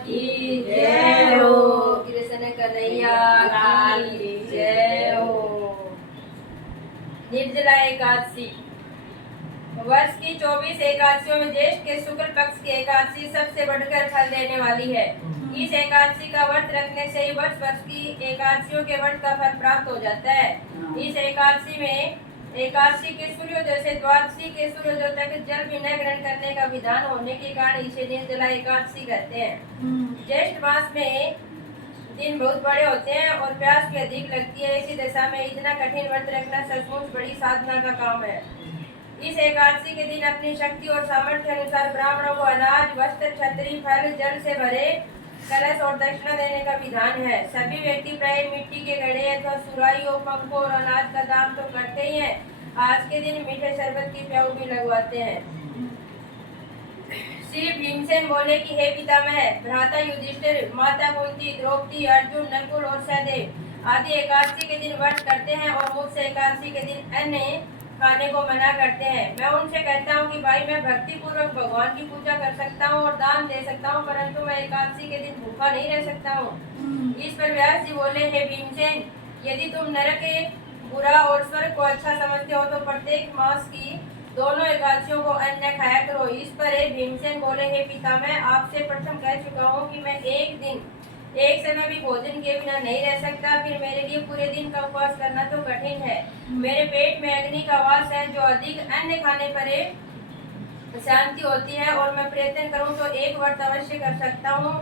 की जय हो। कृष्ण कन्हैया की जय हो। निर्जला एकादशी। वर्ष की 24 एकादशियों में ज्येष्ठ के शुक्ल पक्ष की एकादशी सबसे बढ़कर फल देने वाली है। इस एकादशी का व्रत रखने से ही वर्ष की एकादशियों के व्रत का फल प्राप्त हो जाता है। इस एकादशी में एकादशी के सूर्योदय से द्वादशी के सूर्योदय तक जल बिना ग्रहण करने का विधान होने के कारण इसे निर्जला एकादशी कहते हैं। ज्येष्ठ मास में दिन बहुत बड़े होते हैं और प्यास भी अधिक लगती है। इसी दशा में इतना कठिन व्रत रखना सचमुच बड़ी साधना का काम है। इस एकादशी के दिन अपनी शक्ति और सामर्थ्य अनुसार ब्राह्मणों को अनाज, वस्त्र, छतरी, फल, जल से भरे कलश और दक्षिणा देने का विधान है। सभी व्यक्ति प्राय मिट्टी के घड़े अथवा सुराही, पंखों और अनाज का दान तो करते ही हैं, आज के दिन मीठे शरबत की प्याऊ भी लगवाते हैं। श्री भीमसेन बोले कि हे पितामह, भ्राता युधिष्ठिर, माता कुंती, द्रौपदी, अर्जुन, नकुल और सहदेव आदि एकादशी के दिन व्रत करते हैं और मुझसे एकादशी के दिन अन्न खाने को मना करते हैं। मैं उनसे कहता हूँ कि भाई, मैं भक्ति पूर्वक भगवान की पूजा कर सकता हूँ और दान दे सकता हूँ, परंतु मैं एकादशी के दिन भूखा नहीं रह सकता हूँ। इस पर व्यास जी बोले, हे भीमसेन, यदि तुम नरक बुरा और स्वर्ग को अच्छा समझते हो तो प्रत्येक मास की दोनों एकादशियों को अन्न खाया करो। इस पर भीमसेन बोले, हे पितामह, आपसे प्रथम कह चुका हूँ कि मैं एक दिन एक समय भी भोजन के बिना नहीं रह सकता, फिर मेरे लिए पूरे दिन का उपवास करना तो कठिन है। मेरे पेट में अग्नि का वास है, जो अधिक अन्न खाने पर शांति होती है, और मैं प्रयत्न करूं तो एक व्रत अवश्य कर सकता हूं।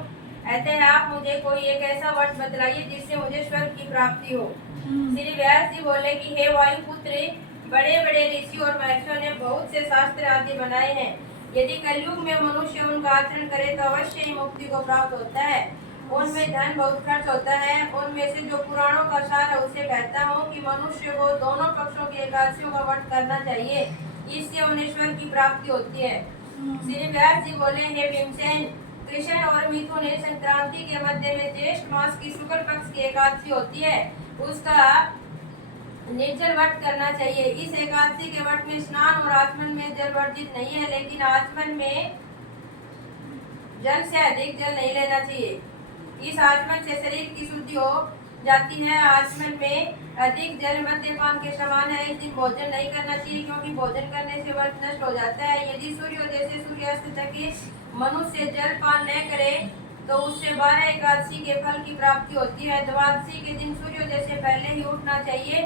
अतः आप मुझे कोई एक ऐसा व्रत बतलाइए जिससे मुझे स्वर्ग की प्राप्ति हो। श्री व्यास जी बोले कि हे वायुपुत्र, बड़े बड़े ऋषि और महर्षियों ने बहुत से शास्त्र आदि बनाए हैं। यदि कलयुग में मनुष्य उनका आचरण करे तो अवश्य ही मुक्ति को प्राप्त होता है। उनमें धन बहुत खर्च होता है। उनमें से जो पुराणों का सार है उसे कहता हूँ कि मनुष्य को दोनों पक्षों की एकादशियों का व्रत करना चाहिए, इससे उन्हें ईश्वर की प्राप्ति होती है। श्री व्यास जी बोले, हे भीमसेन, कृष्ण और मिथुन संक्रांति के मध्य में ज्येष्ठ मास की शुक्ल पक्ष की एकादशी होती है, उसका निर्जल व्रत करना चाहिए। इस एकादशी के व्रत में स्नान और आचमन में जल वर्जित नहीं है, लेकिन आचमन में जल से अधिक जल नहीं लेना चाहिए। इस आचमन से शरीर की शुद्धि हो जाती है। आचमन में अधिक जल मद्यपान के समान है। इस दिन भोजन नहीं करना चाहिए, क्योंकि भोजन करने से व्रत नष्ट हो जाता है। यदि सूर्योदय से सूर्यास्त तक मनुष्य जल पान न करे तो उससे 12 एकादशी के फल की प्राप्ति होती है। द्वादशी के दिन सूर्योदय से पहले ही उठना चाहिए।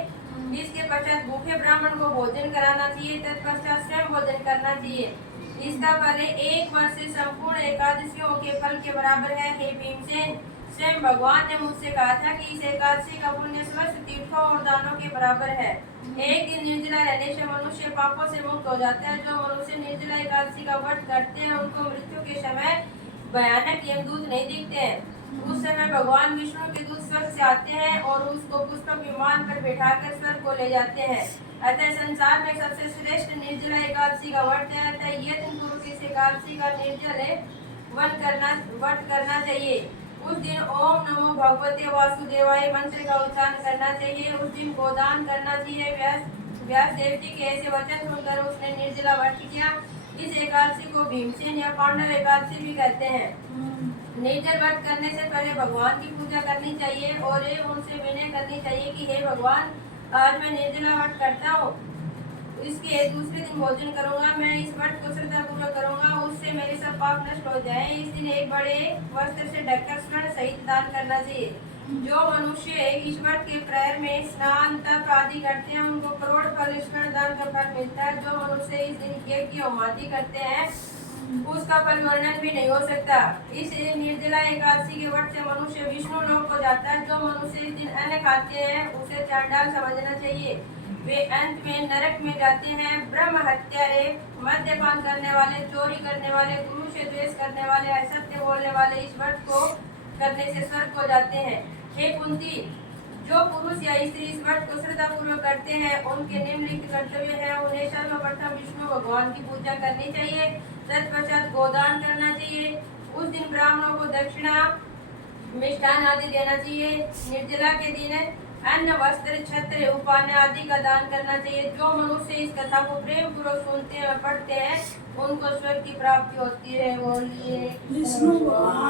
इसके पश्चात भूखे ब्राह्मण को भोजन कराना चाहिए, तत्पश्चात स्वयं भोजन करना चाहिए। इसका फल एक वर्ष से संपूर्ण एकादशियों के फल के बराबर है। हे भीमसेन, स्वयं भगवान ने मुझसे कहा था कि इस एकादशी का पुण्य समस्त तीर्थों और दानों के बराबर है। एक दिन निर्जला रहने से मनुष्य पापों से मुक्त हो जाता है। जो मनुष्य निर्जला एकादशी का व्रत करते हैं उनको मृत्यु के समय भयानक यमदूत नहीं दिखते हैं। उस समय भगवान विष्णु के दूत स्वर्ग से आते हैं और उसको पुष्पक विमान पर बैठाकर स्वर्ग को ले जाते हैं। अतः संसार में सबसे श्रेष्ठ निर्जला एकादशी का व्रत है। अतः यत्न पुरुष इस एकादशी का निर्जल व्रत करना चाहिए। उस दिन ओम नमो भगवते वासुदेवाय मंत्र का उच्चारण करना चाहिए। उस दिन गोदान करना चाहिए। व्यास देव जी के ऐसे वचन सुनकर उसने निर्जला व्रत किया। इस एकादशी को भीमसेन या पांडव एकादशी भी कहते हैं। निर्जल व्रत करने से पहले भगवान की पूजा करनी चाहिए और उनसे विनय करनी चाहिए कि हे भगवान, आज मैं निर्जला व्रत करता हूँ, इसके दूसरे दिन भोजन करूंगा। मैं इस व्रत को श्रद्धा पूर्वक करूंगा, उससे मेरे सब पाप नष्ट हो जाए। इस दिन एक बड़े वस्त्र से ढककर स्वर्ण सहित दान करना चाहिए। जो मनुष्य इस व्रत के प्रारंभ में स्नान तप आदि करते हैं उनको करोड़ फल स्वर्ण दान का फल मिलता है। जो मनुष्य इस दिन यज्ञ होमादि करते हैं उसका फल वर्णन भी नहीं हो सकता। इस निर्जला एकादशी के व्रत से मनुष्य विष्णु लोक को जाता है। जो मनुष्य इस दिन अन्न खाते हैं उसे चांडाल समझना चाहिए। वे अंत में नरक में जाते हैं। ब्रह्म हत्यारे, मद्यपान करने वाले, चोरी करने वाले, गुरु से द्वेष करने वाले, असत्य बोलने वाले इस व्रत को करने से स्वर्ग को जाते हैं। हे कुंती, जो पुरुष या स्त्री इस व्रत को श्रद्धा पूर्वक करते हैं उनके निम्नलिखित कर्तव्य है। उन्हें सर्वप्रथम विष्णु भगवान की पूजा करनी चाहिए, तत्पश्चात गोदान करना चाहिए। उस दिन ब्राह्मणों को दक्षिणा, मिष्ठान आदि देना चाहिए। निर्जला के दिन अन्न, वस्त्र, छत्र, उपान आदि का दान करना चाहिए। जो मनुष्य इस कथा को प्रेम पूर्वक सुनते हैं और पढ़ते हैं उनको स्वर्ग की प्राप्ति होती है। बोलिए विष्णु भगवान